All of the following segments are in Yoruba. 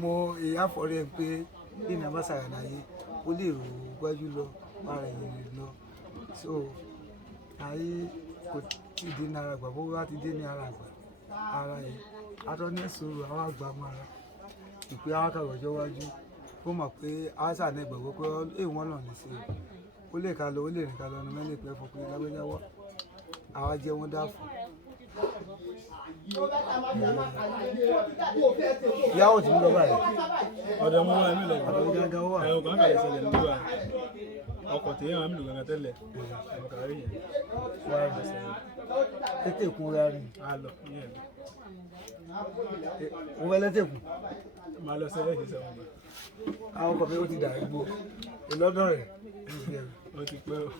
mo ìyá fọ̀rẹ́ pé bí mi bá ṣàyànláyé ó lè rò gbájú lọ ara ìrìn lọ so ayé kò tí ì dé ní ara àgbà bó bá ti dé ní ara àgbà ara yìí atọ́ ní sòrò àwọn àgbà mara ìpè àwọn akàwé ọjọ́ iwájú ó mọ̀ pé àṣà náà gbàgbọ́ pé èèwọ̀n náà ní sí ó lè ká lọ ó lè rìn ká lọ ọ̀nà mẹ́lẹ̀ pẹ́ fún pé lágbẹ́jáwọ́ àwa jẹ́ wọ́n dá fún. ìyàwó tí mo lọ báyìí. ọ̀dọ̀ mo wà nílẹ̀ ọ̀dọ̀ gángan wà. ẹ̀rọ kan kàlẹ́ ṣẹlẹ̀ nílùú wa ọkọ̀ tí yẹn wà nílùú gangan tẹ́lẹ̀ ẹ̀rọ kàrí yẹn wà á bẹ̀sẹ̀ tètè kún ra rìn. á lọ yẹn. mo fẹ́ lẹ́tẹ̀ kù. máa lọ sẹ́yìn ìṣẹ́ wọn. àwọn ọkọ̀ mi ó ti dà gbó ìlọ́dọ̀ rẹ̀ ó ti pẹ́ o.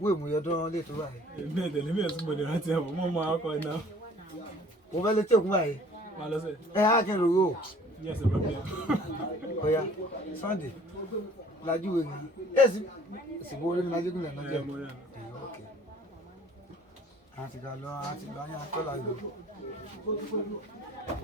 wo ìmúyọdún lè tó báyìí. èmi ẹ̀dẹ̀ níbi ẹ̀sùn mo lè rántí ẹ̀bùn mo máa kọ́ iná. mo fẹ́ lẹ́tẹ̀ kù báyìí. máa lọ sẹ́yìn. ẹ á kí n rò ó. yẹ́n ṣe bá bí ẹ. ọ̀ya Sunday lajú wo ni èsì ìsìnkú orí mi lajú gúnlẹ̀ náà jẹ́ ọ̀kẹ́ àti ká lọ àti lọ ayé akọ́là yìí.